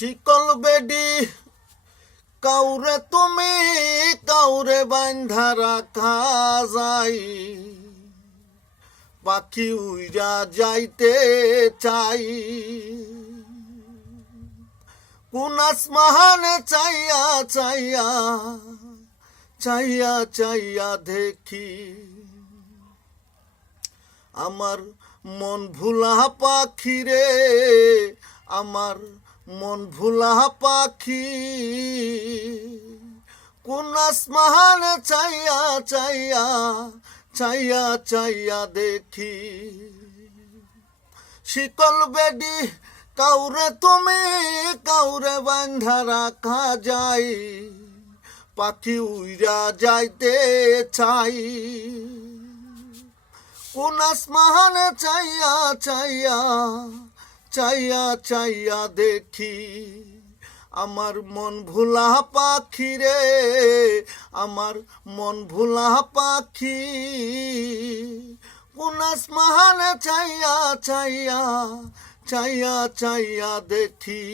শিকল বেডি কাউরে তুমি কাউরে বান্ধা রাখা যাই, পাখি উইরা যাইতে চাই। কোন আসমানে চাইয়া চাইয়া চাইয়া চাইয়া দেখি, আমার মন ভুলা পাখি রে, আমার মন ভুলা পাখি। কোন আসমানে চাইয়া চাইয়া চাইয়া চাইয়া দেখি। শিকল বেডি কাউরে তুমি কাউরে বান্ধা রাখা যাই, পাখি উইরা যাইতে চাই। কোন আসমানে চাইয়া চাইয়া চাইয়া চাইয়া দেখি, আমার মন ভুলা পাখি রে, আমার মন ভুলা পাখি। কোন আসমানে চাইয়া চাইয়া চাইয়া চাইয়া দেখি।